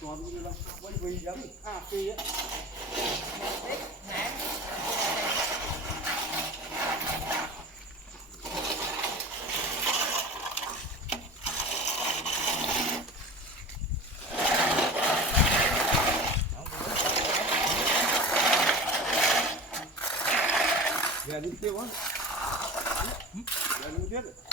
Tròn như là quay vì giống kỳ á. Về đi tiêu á. Về đi tiếp.